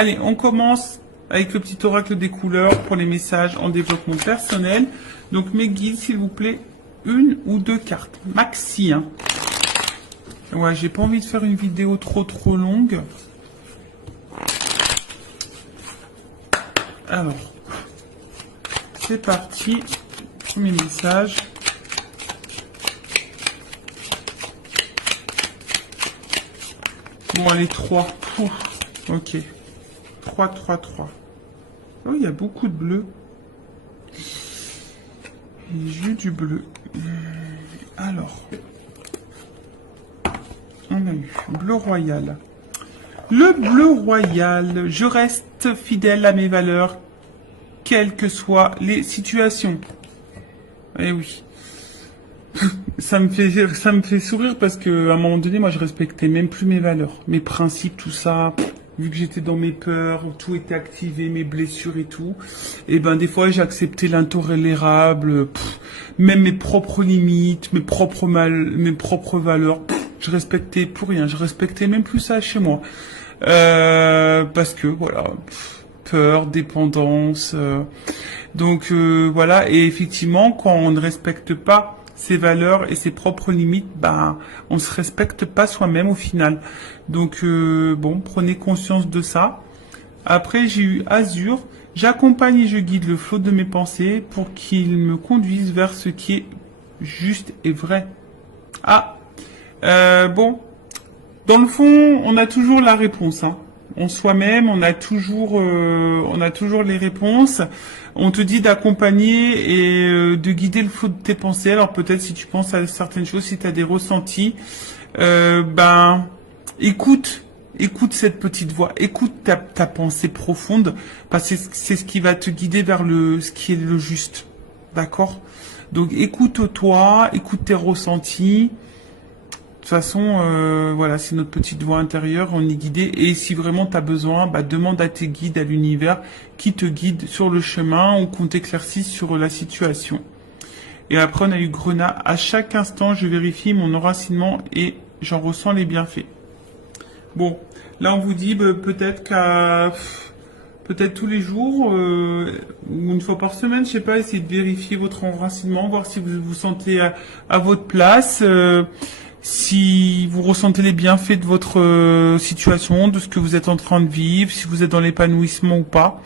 Allez, on commence avec le petit oracle des couleurs pour les messages en développement personnel. Donc mes guides, s'il vous plaît, une ou deux cartes, maxi. Hein. Ouais, j'ai pas envie de faire une vidéo trop longue. Alors, c'est parti. Premier message. Bon, allez, 3. Ok. 3. Oh, il y a beaucoup de bleu. J'ai du bleu. Alors, on a eu bleu royal. Le bleu royal, je reste fidèle à mes valeurs, quelles que soient les situations. Eh oui. Ça me fait sourire parce que à un moment donné, moi, je respectais même plus mes valeurs, mes principes, tout ça. Vu que j'étais dans mes peurs, où tout était activé, mes blessures et tout. Et ben, des fois, j'ai accepté l'intolérable, même mes propres limites, mes propres valeurs. Je respectais plus rien. Je respectais même plus ça chez moi. Parce que, voilà, peur, dépendance. Donc, voilà. Et effectivement, quand on ne respecte pas ses valeurs et ses propres limites, ben, on se respecte pas soi-même au final. Donc, bon, prenez conscience de ça. Après, j'ai eu Azur. J'accompagne et je guide le flot de mes pensées pour qu'il me conduise vers ce qui est juste et vrai. Ah, bon, dans le fond, on a toujours la réponse, hein. En soi-même, on a toujours les réponses. On te dit d'accompagner et de guider le flot de tes pensées. Alors peut-être si tu penses à certaines choses, si tu as des ressentis, ben écoute cette petite voix, écoute ta pensée profonde, parce que c'est ce qui va te guider vers ce qui est le juste. D'accord? Donc écoute-toi, écoute tes ressentis. De toute façon, voilà, c'est notre petite voix intérieure, on est guidé. Et si vraiment tu as besoin, bah, demande à tes guides, à l'univers, qui te guide sur le chemin ou qu'on t'éclaircisse sur la situation. Et après, on a eu Grenat. À chaque instant, je vérifie mon enracinement et j'en ressens les bienfaits. Bon, là, on vous dit peut-être peut-être tous les jours, ou une fois par semaine, je sais pas, essayez de vérifier votre enracinement, voir si vous vous sentez à votre place. Si vous ressentez les bienfaits de votre situation, de ce que vous êtes en train de vivre, si vous êtes dans l'épanouissement ou pas.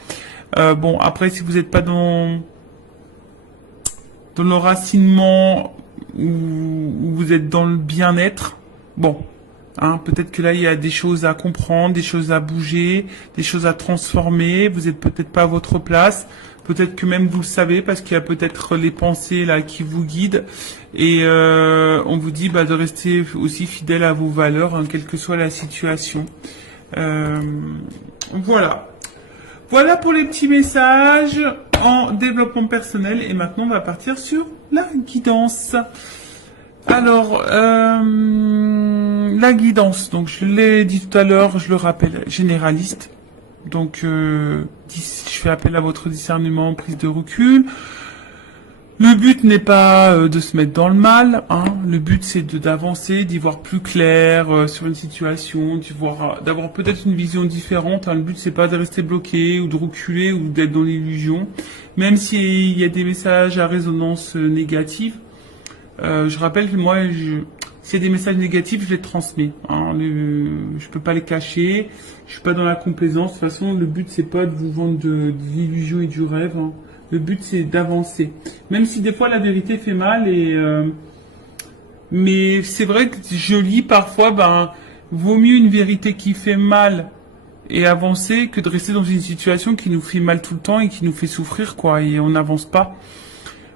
Bon, après, si vous n'êtes pas dans l'enracinement ou vous êtes dans le bien-être, bon, hein, peut-être que là, il y a des choses à comprendre, des choses à bouger, des choses à transformer. Vous êtes peut-être pas à votre place. Peut-être que même vous le savez parce qu'il y a peut-être les pensées là qui vous guident et on vous dit de rester aussi fidèle à vos valeurs, hein, quelle que soit la situation. Voilà. Voilà pour les petits messages en développement personnel et maintenant on va partir sur la guidance. Alors, la guidance, donc je l'ai dit tout à l'heure, je le rappelle, généraliste. Donc, je fais appel à votre discernement, prise de recul. Le but n'est pas de se mettre dans le mal, hein. Le but c'est d'avancer, d'y voir plus clair sur une situation, d'avoir peut-être une vision différente. Hein. Le but c'est pas de rester bloqué ou de reculer ou d'être dans l'illusion. Même s'il y a des messages à résonance négative, je rappelle que moi, s'il y a des messages négatifs, je les transmets. Hein. Je peux pas les cacher. Je suis pas dans la complaisance. De toute façon, le but c'est pas de vous vendre de l'illusion et du rêve. Hein. Le but c'est d'avancer. Même si des fois la vérité fait mal mais c'est vrai que je lis parfois, vaut mieux une vérité qui fait mal et avancer que de rester dans une situation qui nous fait mal tout le temps et qui nous fait souffrir, quoi. Et on n'avance pas.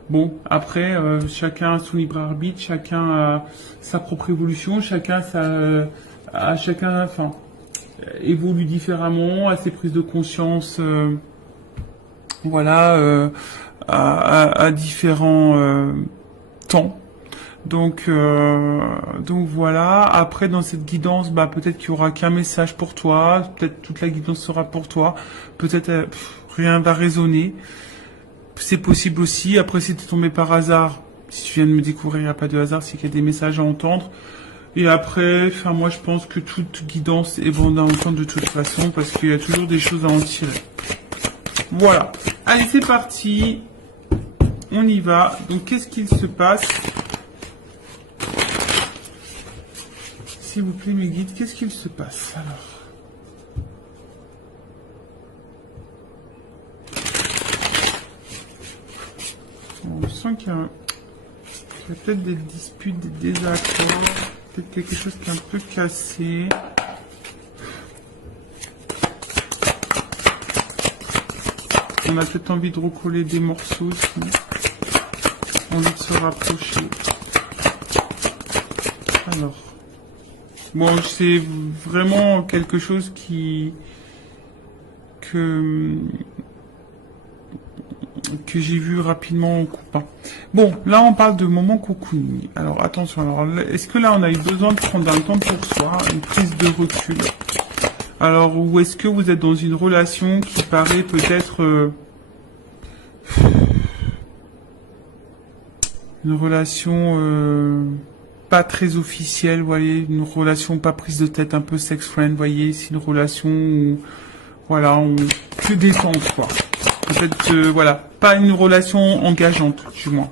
Bon, après, chacun a son libre arbitre, chacun a sa propre évolution, chacun évolue différemment, a ses prises de conscience, voilà, à différents temps. Donc voilà. Après, dans cette guidance, peut-être qu'il y aura qu'un message pour toi, peut-être toute la guidance sera pour toi, peut-être rien va résonner. C'est possible aussi. Après, si tu es tombé par hasard, si tu viens de me découvrir, il n'y a pas de hasard, c'est qu'il y a des messages à entendre. Et après, enfin, moi, je pense que toute guidance est bonne à entendre de toute façon, parce qu'il y a toujours des choses à en tirer. Voilà. Allez, c'est parti. On y va. Donc, qu'est-ce qu'il se passe? S'il vous plaît, mes guides, qu'est-ce qu'il se passe? Alors. On sent qu'il y a peut-être des disputes, des désaccords, peut-être quelque chose qui est un peu cassé. On a peut-être envie de recoller des morceaux aussi. Envie de se rapprocher. Alors. Bon, c'est vraiment quelque chose que j'ai vu rapidement en coupant. Bon, là on parle de moment cocooning. Alors attention, alors est-ce que là on a eu besoin de prendre un temps pour soi, une prise de recul? Alors, ou est-ce que vous êtes dans une relation qui paraît peut-être une relation pas très officielle, vous voyez, une relation pas prise de tête, un peu sex friend, vous voyez, c'est une relation où, voilà, on que détente, quoi. Peut-être, voilà, pas une relation engageante, du moins.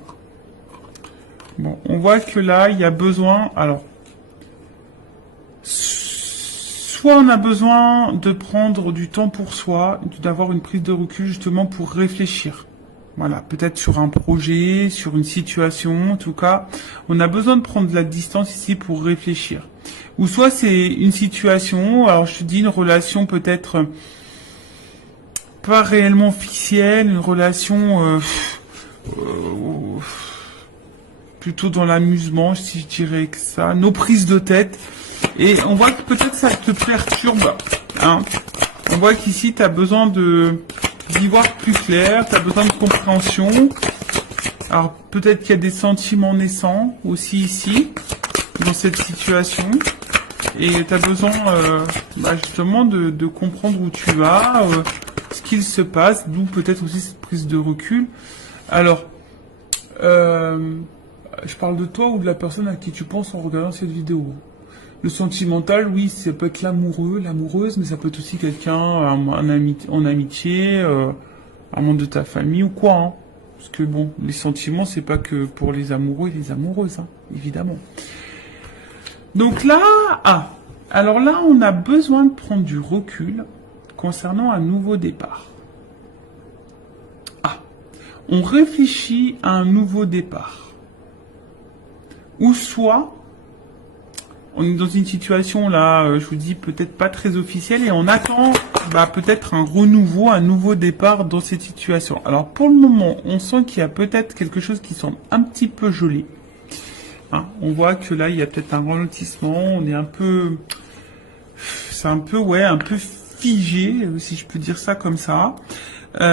Bon, on voit que là, il y a besoin, alors, soit on a besoin de prendre du temps pour soi, d'avoir une prise de recul justement pour réfléchir. Voilà, peut-être sur un projet, sur une situation, en tout cas, on a besoin de prendre de la distance ici pour réfléchir. Ou soit c'est une situation, alors je te dis une relation peut-être pas réellement officielle, une relation plutôt dans l'amusement, si je dirais que ça, nos prises de tête. Et on voit que peut-être ça te perturbe, hein. On voit qu'ici, tu as besoin d'y voir plus clair, tu as besoin de compréhension. Alors, peut-être qu'il y a des sentiments naissants aussi ici, dans cette situation. Et tu as besoin justement de comprendre où tu vas, ce qu'il se passe, d'où peut-être aussi cette prise de recul. Alors, je parle de toi ou de la personne à qui tu penses en regardant cette vidéo. Le sentimental, oui, ça peut être l'amoureux, l'amoureuse, mais ça peut être aussi quelqu'un en amitié, un membre de ta famille ou quoi. Hein. Parce que bon, les sentiments, c'est pas que pour les amoureux et les amoureuses, hein, évidemment. Donc là, alors là, on a besoin de prendre du recul concernant un nouveau départ. On réfléchit à un nouveau départ. Ou soit, on est dans une situation là, je vous dis peut-être pas très officielle et on attend peut-être un renouveau, un nouveau départ dans cette situation. Alors pour le moment, on sent qu'il y a peut-être quelque chose qui semble un petit peu gelé. Hein, on voit que là, il y a peut-être un ralentissement, on est un peu... C'est un peu, ouais, un peu figé, si je peux dire ça comme ça. Ouais,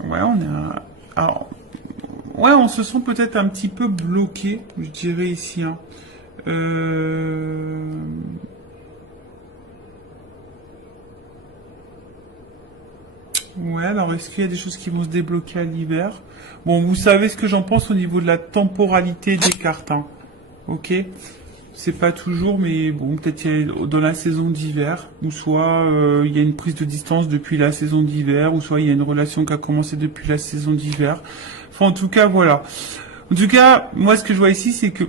on est... Alors... Ouais, on se sent peut-être un petit peu bloqué, je dirais ici. Hein. Ouais, alors est-ce qu'il y a des choses qui vont se débloquer à l'hiver? Bon, vous savez ce que j'en pense au niveau de la temporalité des cartes. Hein. Ok? C'est pas toujours, mais bon, peut-être dans la saison d'hiver, ou soit il y a une prise de distance depuis la saison d'hiver, ou soit il y a une relation qui a commencé depuis la saison d'hiver. Enfin, en tout cas, voilà. En tout cas, moi, ce que je vois ici, c'est que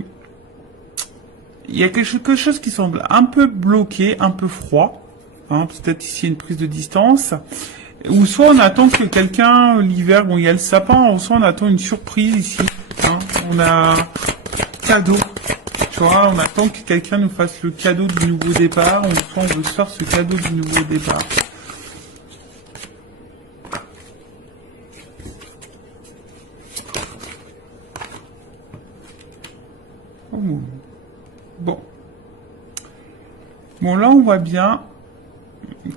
il y a quelque chose qui semble un peu bloqué, un peu froid. Hein, peut-être ici une prise de distance. Ou soit on attend que quelqu'un, l'hiver, bon, il y a le sapin, ou soit on attend une surprise ici. Hein, on a cadeau. Tu vois, on attend que quelqu'un nous fasse le cadeau du nouveau départ, ou soit on veut se faire ce cadeau du nouveau départ. Bon. Bon, là, on voit bien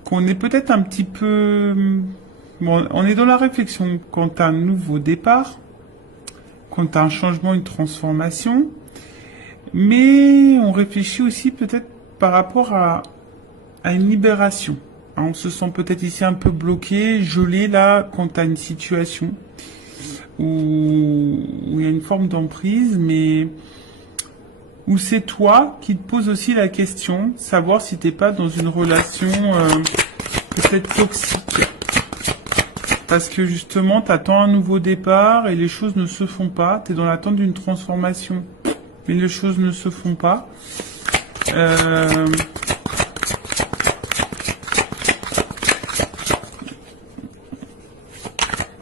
qu'on est peut-être un petit peu... Bon, on est dans la réflexion quant à un nouveau départ, quant à un changement, une transformation, mais on réfléchit aussi peut-être par rapport à une libération. Hein, on se sent peut-être ici un peu bloqué, gelé là, quant à une situation. où il y a une forme d'emprise, mais où c'est toi qui te poses aussi la question, savoir si t'es pas dans une relation peut-être toxique. Parce que justement, t'attends un nouveau départ et les choses ne se font pas. T'es dans l'attente d'une transformation, mais les choses ne se font pas.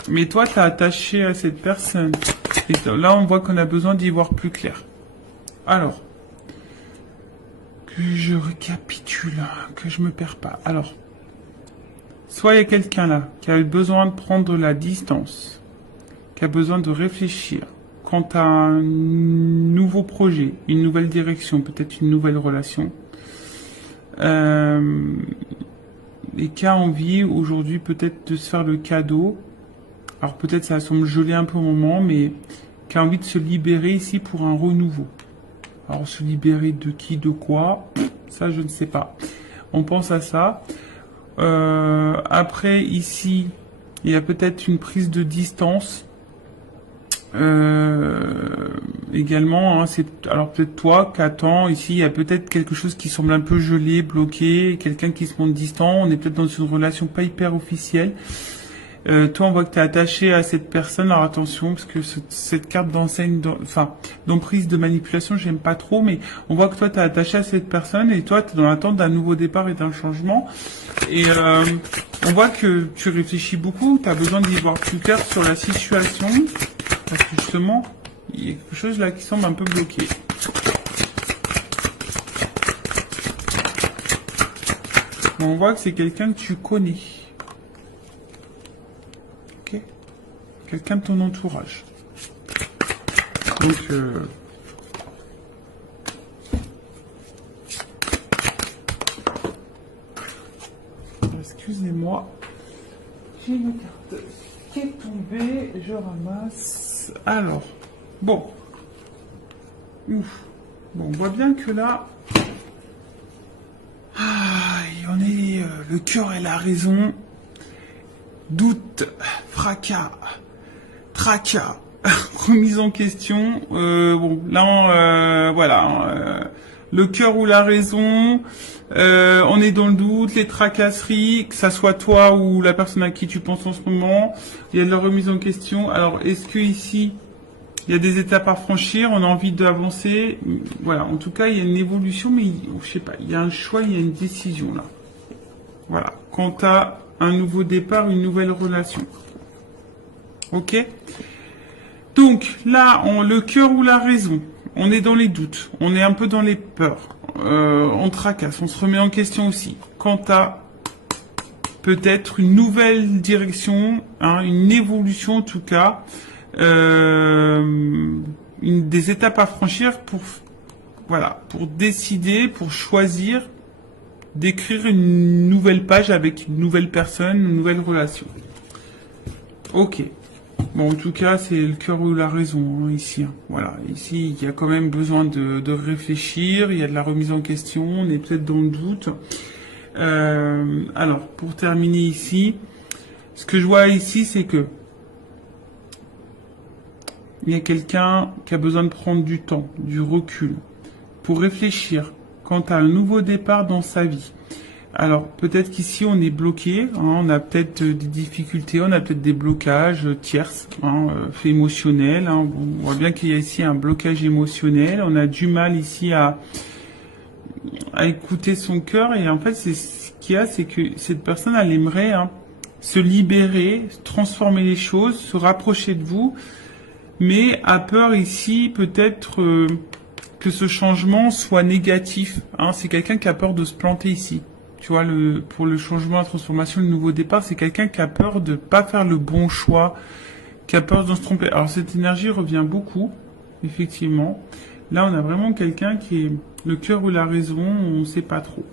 Mais toi, t'es attaché à cette personne. Et là, on voit qu'on a besoin d'y voir plus clair. Alors, que je récapitule, que je me perds pas. Alors, soit il y a quelqu'un là qui a besoin de prendre la distance, qui a besoin de réfléchir quant à un nouveau projet, une nouvelle direction, peut-être une nouvelle relation, et qui a envie aujourd'hui peut-être de se faire le cadeau. Alors peut-être ça semble gelé un peu au moment, mais qui a envie de se libérer ici pour un renouveau. Alors se libérer de qui, de quoi, ça je ne sais pas. On pense à ça. Après ici, il y a peut-être une prise de distance. Également, hein, alors peut-être toi qui attends ici, il y a peut-être quelque chose qui semble un peu gelé, bloqué, quelqu'un qui se montre distant. On est peut-être dans une relation pas hyper officielle. Toi, on voit que tu es attaché à cette personne. Alors attention, parce que cette carte d'enseigne, d'emprise, de manipulation, j'aime pas trop, mais on voit que toi, tu es attaché à cette personne et toi, tu es dans l'attente d'un nouveau départ et d'un changement. Et on voit que tu réfléchis beaucoup, tu as besoin d'y voir plus clair sur la situation, parce que justement, il y a quelque chose là qui semble un peu bloqué. Mais on voit que c'est quelqu'un que tu connais. Quelqu'un de ton entourage. Donc, excusez-moi, j'ai une carte qui est tombée, je ramasse. Alors, bon. Ouf. Bon, on voit bien que là, on est le cœur et la raison. Doute, fracas, tracas, remise en question. Bon, là, voilà, le cœur ou la raison. On est dans le doute, les tracasseries, que ça soit toi ou la personne à qui tu penses en ce moment. Il y a de la remise en question. Alors, est-ce que ici, il y a des étapes à franchir, on a envie d'avancer. Voilà, en tout cas, il y a une évolution, mais je sais pas, il y a un choix, il y a une décision là. Voilà, quant à un nouveau départ, une nouvelle relation. Ok? Donc, là, le cœur ou la raison, on est dans les doutes, on est un peu dans les peurs, on tracasse, on se remet en question aussi. Quant à peut-être une nouvelle direction, hein, une évolution en tout cas, des étapes à franchir pour décider, pour choisir d'écrire une nouvelle page avec une nouvelle personne, une nouvelle relation. Ok. Bon, en tout cas, c'est le cœur ou la raison, hein, ici. Hein. Voilà. Ici, il y a quand même besoin de réfléchir, il y a de la remise en question, on est peut-être dans le doute. Alors, pour terminer ici, ce que je vois ici, c'est que il y a quelqu'un qui a besoin de prendre du temps, du recul, pour réfléchir quant à un nouveau départ dans sa vie. Alors, peut-être qu'ici, on est bloqué, hein, on a peut-être des difficultés, on a peut-être des blocages tierces, hein, faits émotionnels. Hein, on voit bien qu'il y a ici un blocage émotionnel, on a du mal ici à écouter son cœur, et en fait, c'est ce qu'il y a, c'est que cette personne, elle aimerait se libérer, transformer les choses, se rapprocher de vous, mais a peur ici, peut-être... que ce changement soit négatif. Hein, c'est quelqu'un qui a peur de se planter ici. Tu vois, pour le changement, la transformation, le nouveau départ, c'est quelqu'un qui a peur de pas faire le bon choix, qui a peur de se tromper. Alors cette énergie revient beaucoup, effectivement. Là, on a vraiment quelqu'un qui est le cœur ou la raison, on ne sait pas trop.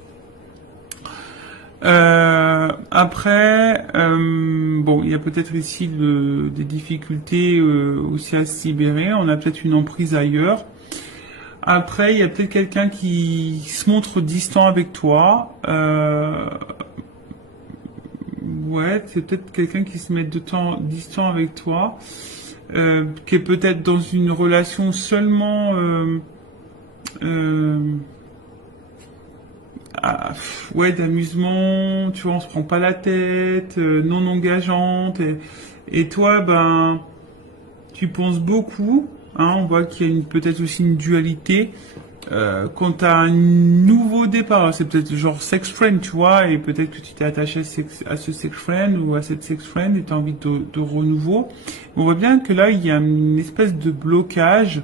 Après, bon, il y a peut-être ici des difficultés aussi à se libérer. On a peut-être une emprise ailleurs. Après, il y a peut-être quelqu'un qui se montre distant avec toi. Ouais, c'est peut-être quelqu'un qui se met distant avec toi. qui est peut-être dans une relation seulement ouais, d'amusement, tu vois, on se prend pas la tête, non engageante, et toi, ben, tu penses beaucoup, hein, on voit qu'il y a peut-être aussi une dualité. Quand t'as un nouveau départ, c'est peut-être genre sex friend, tu vois, et peut-être que tu t'es attaché à ce sex friend ou à cette sex friend et t'as envie de renouveau. On voit bien que là, il y a une espèce de blocage.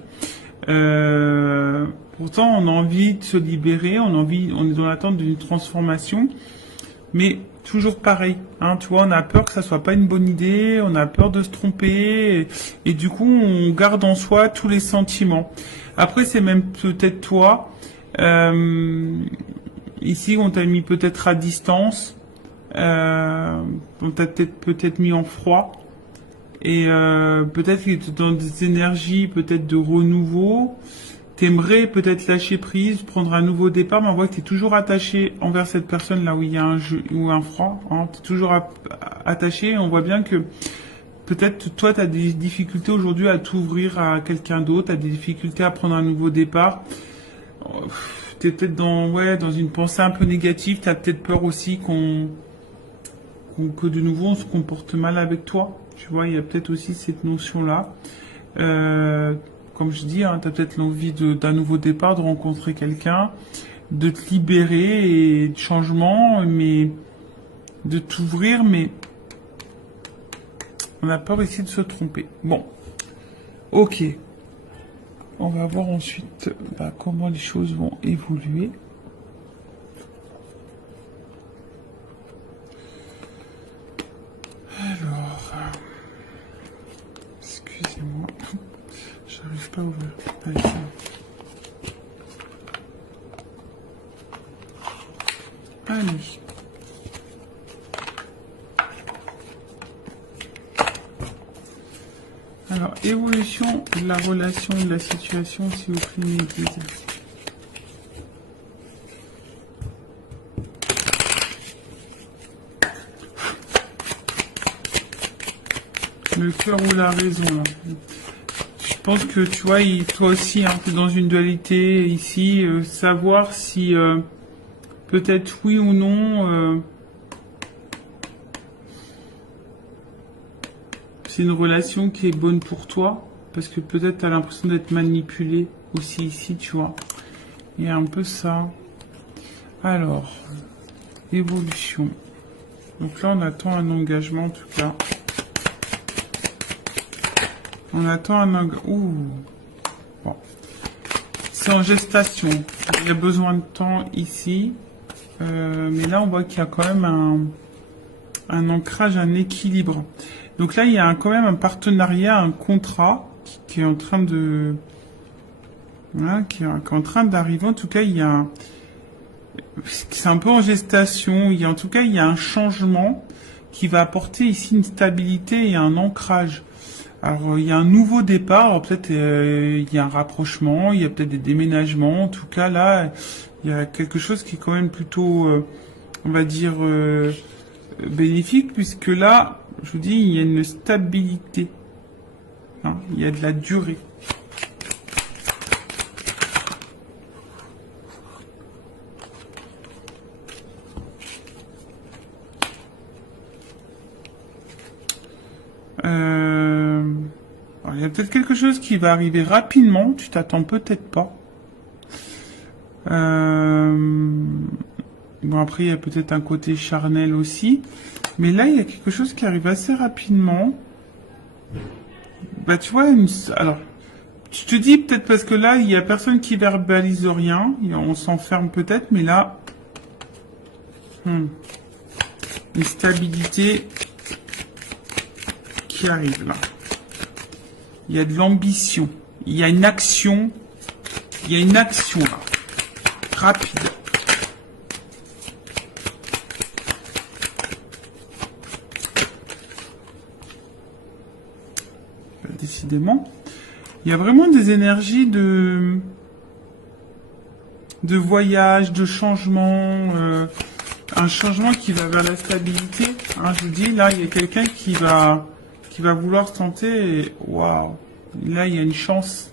Pourtant, on a envie de se libérer, on est dans l'attente d'une transformation, mais toujours pareil, hein, tu vois, on a peur que ça soit pas une bonne idée, on a peur de se tromper, et du coup, on garde en soi tous les sentiments. Après, c'est même peut-être toi, ici, on t'a mis peut-être à distance, on t'a peut-être mis en froid, et peut-être que tu es dans des énergies peut-être de renouveau. T'aimerais peut-être lâcher prise, prendre un nouveau départ, mais on voit que tu es toujours attaché envers cette personne là où il y a un jeu ou un froid. Hein, tu es toujours attaché. On voit bien que peut-être toi tu as des difficultés aujourd'hui à t'ouvrir à quelqu'un d'autre, tu as des difficultés à prendre un nouveau départ. Tu es peut-être dans une pensée un peu négative, tu as peut-être peur aussi que de nouveau on se comporte mal avec toi. Tu vois, il y a peut-être aussi cette notion-là. Comme je dis, hein, tu as peut-être l'envie d'un nouveau départ, de rencontrer quelqu'un, de te libérer et de changement, mais de t'ouvrir, mais on a peur ici de se tromper. Bon, ok. On va voir ensuite comment les choses vont évoluer. Alors, excusez-moi. J'arrive pas à ouvrir. Allez, ça. Allez. Alors, évolution de la relation, de la situation, s'il vous plaît, mes guides. Le cœur ou la raison, là. Je pense que, tu vois, toi aussi, hein, tu es dans une dualité ici. Savoir si, peut-être oui ou non, c'est une relation qui est bonne pour toi. Parce que peut-être tu as l'impression d'être manipulé aussi ici, tu vois. Il y a un peu ça. Alors, évolution. Donc là, on attend un engagement, en tout cas. On attend un engagement. Ouh. Bon. C'est en gestation. Il y a besoin de temps ici. Mais là, on voit qu'il y a quand même un ancrage, un équilibre. Donc là, il y a quand même un partenariat, un contrat qui est en train de... Voilà, qui est en train d'arriver. En tout cas, il y a... C'est un peu en gestation. En tout cas, il y a un changement qui va apporter ici une stabilité et un ancrage. Alors, il y a un nouveau départ. Alors, peut-être il y a un rapprochement, il y a peut-être des déménagements. En tout cas, là, il y a quelque chose qui est quand même plutôt, on va dire, bénéfique, puisque là, je vous dis, il y a une stabilité. Hein, il y a de la durée. Alors, il y a peut-être quelque chose qui va arriver rapidement, tu t'attends peut-être pas. Bon, après, il y a peut-être un côté charnel aussi. Mais là, il y a quelque chose qui arrive assez rapidement. Bah, tu vois, alors, tu te dis peut-être parce que là, il y a personne qui verbalise rien. On s'enferme peut-être, mais là, une stabilité qui arrive là. Il y a de l'ambition. Il y a une action. Il y a une action là. Rapide. Décidément. Il y a vraiment des énergies de voyage, de changement, un changement qui va vers la stabilité. Hein, je vous dis, là, il y a quelqu'un qui va qui va vouloir se tenter et waouh, là il y a une chance.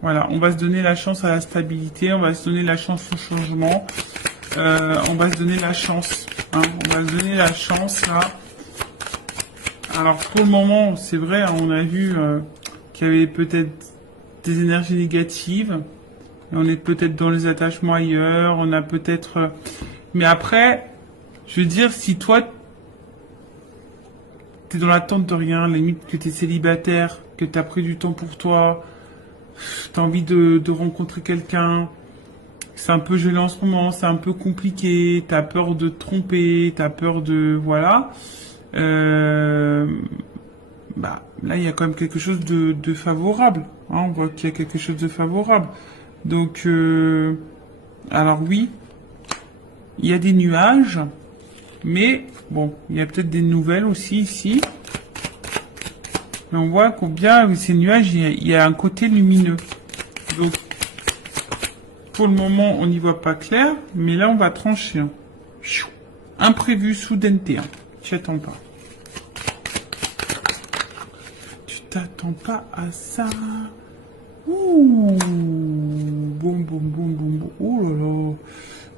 Voilà, on va se donner la chance à la stabilité, on va se donner la chance au changement, on va se donner la chance, hein, on va se donner la chance là. Alors pour le moment, c'est vrai, hein, on a vu qu'il y avait peut-être des énergies négatives, on est peut-être dans les attachements ailleurs, on a peut-être... mais après, je veux dire, si toi, t'es dans l'attente de rien, limite que t'es célibataire, que t'as pris du temps pour toi, t'as envie de rencontrer quelqu'un, c'est un peu gelé en ce moment, c'est un peu compliqué, t'as peur de te tromper, t'as peur de... voilà. Bah, là, il y a quand même quelque chose de favorable. Hein, on voit qu'il y a quelque chose de favorable. Donc, alors oui, il y a des nuages, mais bon, il y a peut-être des nouvelles aussi ici. Mais on voit combien avec ces nuages, il y a un côté lumineux. Donc, pour le moment, on n'y voit pas clair, mais là, on va trancher. Hein. Imprévu, soudaineté. Hein. Tu attends pas. Tu t'attends pas à ça. Ouh. Bon. Oh là là.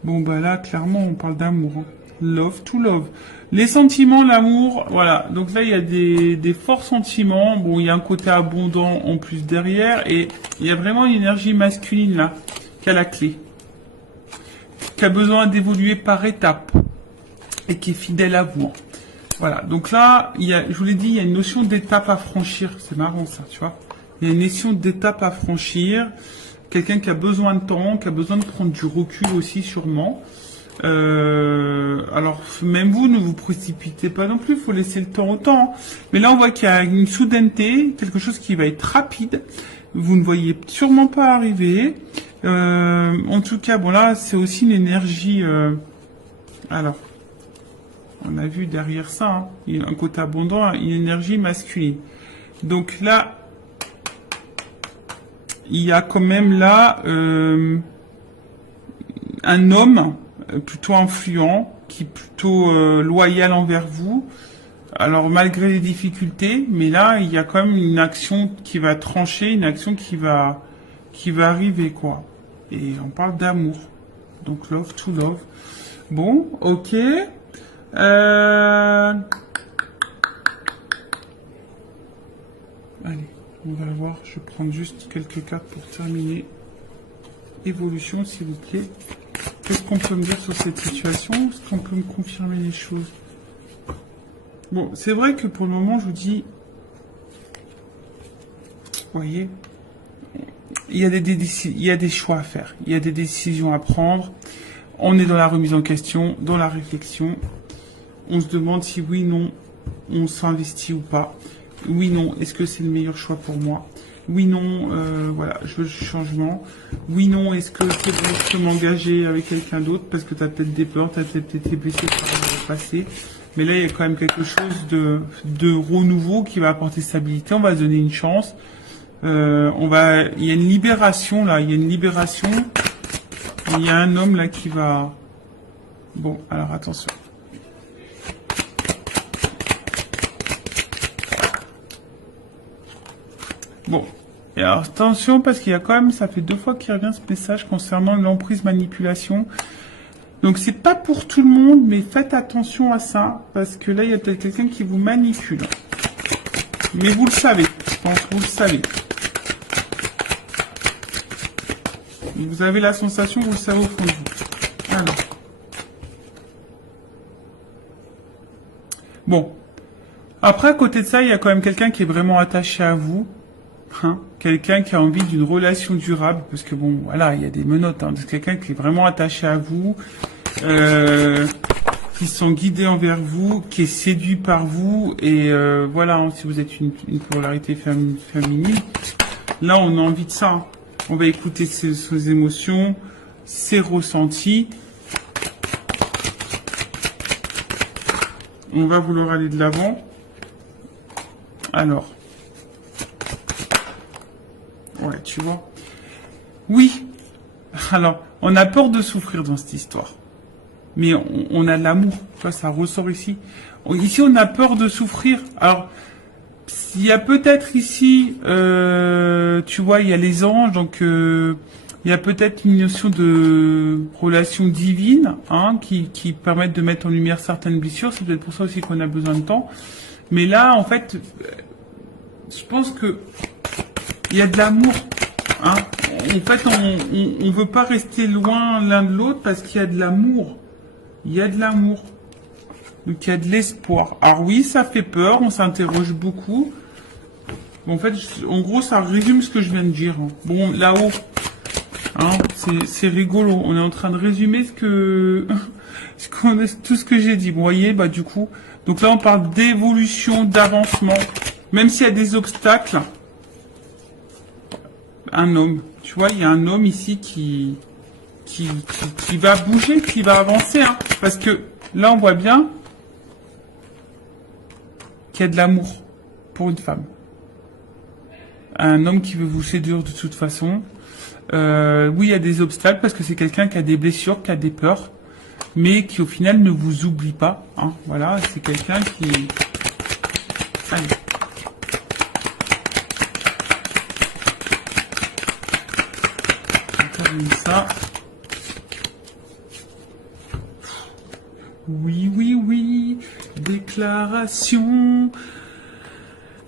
Bon, bah là, clairement, on parle d'amour. Hein. Love to love. Les sentiments, l'amour, voilà. Donc là, il y a des forts sentiments. Bon, il y a un côté abondant en plus derrière. Et il y a vraiment une énergie masculine là, qui a la clé. Qui a besoin d'évoluer par étapes. Et qui est fidèle à vous. Voilà. Donc là, je vous l'ai dit, il y a une notion d'étape à franchir. C'est marrant ça, tu vois. Il y a une notion d'étape à franchir. Quelqu'un qui a besoin de temps, qui a besoin de prendre du recul aussi sûrement. Alors même vous, ne vous précipitez pas non plus, il faut laisser le temps au temps. Mais là, on voit qu'il y a une soudaineté, quelque chose qui va être rapide. Vous ne voyez sûrement pas arriver. En tout cas, bon là, c'est aussi une énergie... alors, on a vu derrière ça, hein, il y a un côté abondant, une énergie masculine. Donc là, il y a quand même là un homme plutôt influent, qui est plutôt loyal envers vous. Alors malgré les difficultés, mais là il y a quand même une action qui va trancher, une action qui va arriver quoi. Et on parle d'amour, donc love to love. Bon, ok. Allez, on va voir. Je vais prendre juste quelques cartes pour terminer. Évolution, s'il vous plaît. Qu'est-ce qu'on peut me dire sur cette situation? Est-ce qu'on peut me confirmer les choses? Bon, c'est vrai que pour le moment, je vous dis... Vous voyez, il y a des choix à faire. Il y a des décisions à prendre. On est dans la remise en question, dans la réflexion. On se demande si oui, non, on s'investit ou pas. Oui, non, est-ce que c'est le meilleur choix pour moi? Oui, non, voilà, je veux le changement. Oui, non, est-ce que c'est bon, je peux m'engager avec quelqu'un d'autre? Parce que tu as peut-être des peurs, tu as peut-être été blessé par le passé. Mais là, il y a quand même quelque chose de renouveau qui va apporter stabilité. On va se donner une chance. Il y a une libération, là. Il y a une libération. Il y a un homme, là, qui va... Bon, alors, attention. Bon, et alors attention parce qu'il y a quand même, ça fait 2 fois qu'il revient ce message concernant l'emprise manipulation. Donc c'est pas pour tout le monde, mais faites attention à ça parce que là il y a peut-être quelqu'un qui vous manipule. Mais vous le savez, je pense que vous le savez. Vous avez la sensation, vous le savez au fond de vous. Alors. Bon. Après, à côté de ça, il y a quand même quelqu'un qui est vraiment attaché à vous. Hein, quelqu'un qui a envie d'une relation durable, parce que bon, voilà, il y a des menottes, hein, c'est quelqu'un qui est vraiment attaché à vous, qui sont guidés envers vous, qui est séduit par vous, et voilà, hein, si vous êtes une polarité féminine, là on a envie de ça, hein. On va écouter ses émotions, ses ressentis, on va vouloir aller de l'avant, alors... Ouais, tu vois. Oui. Alors, on a peur de souffrir dans cette histoire. Mais on a de l'amour. Tu vois, ça ressort ici. Ici, on a peur de souffrir. Alors, Il y a peut-être ici, tu vois, il y a les anges, donc il y a peut-être une notion de relation divine, hein, qui permettent de mettre en lumière certaines blessures. C'est peut-être pour ça aussi qu'on a besoin de temps. Mais là, en fait, je pense que il y a de l'amour, hein. En fait, on veut pas rester loin l'un de l'autre parce qu'il y a de l'amour. Il y a de l'amour. Donc il y a de l'espoir. Alors oui, ça fait peur, on s'interroge beaucoup. Bon, en fait, en gros, ça résume ce que je viens de dire. Bon, là-haut, hein, c'est rigolo. On est en train de résumer tout ce que j'ai dit. Bon, vous voyez, bah du coup, donc là, on parle d'évolution, d'avancement. Même s'il y a des obstacles, un homme. Tu vois, il y a un homme ici qui va bouger, qui va avancer, hein, parce que là, on voit bien qu'il y a de l'amour pour une femme. Un homme qui veut vous séduire de toute façon. Oui, il y a des obstacles parce que c'est quelqu'un qui a des blessures, qui a des peurs, mais qui au final ne vous oublie pas. Hein. Voilà, c'est quelqu'un qui... Allez. On termine ça. Oui, oui, oui. Déclaration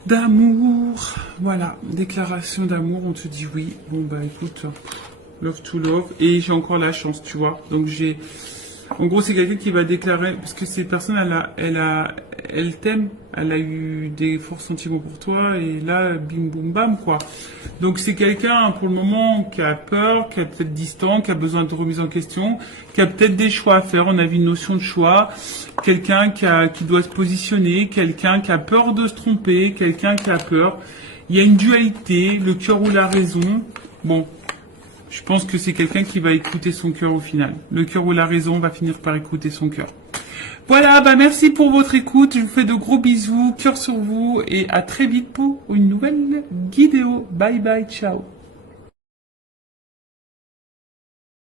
d'amour. Voilà, déclaration d'amour, on te dit oui. Bon, bah écoute, love to love. Et j'ai encore la chance, tu vois. Donc j'ai... En gros, c'est quelqu'un qui va déclarer... Parce que cette personne, elle t'aime. Elle a eu des forts sentiments pour toi. Et là, bim, boum, bam, quoi. Donc c'est quelqu'un, pour le moment, qui a peur, qui est peut-être distant, qui a besoin de remise en question, qui a peut-être des choix à faire. On a vu une notion de choix. Quelqu'un qui doit se positionner, quelqu'un qui a peur de se tromper, quelqu'un qui a peur. Il y a une dualité, le cœur ou la raison. Bon, je pense que c'est quelqu'un qui va écouter son cœur au final. Le cœur ou la raison va finir par écouter son cœur. Voilà, bah merci pour votre écoute. Je vous fais de gros bisous, cœur sur vous et à très vite pour une nouvelle vidéo. Bye bye, ciao.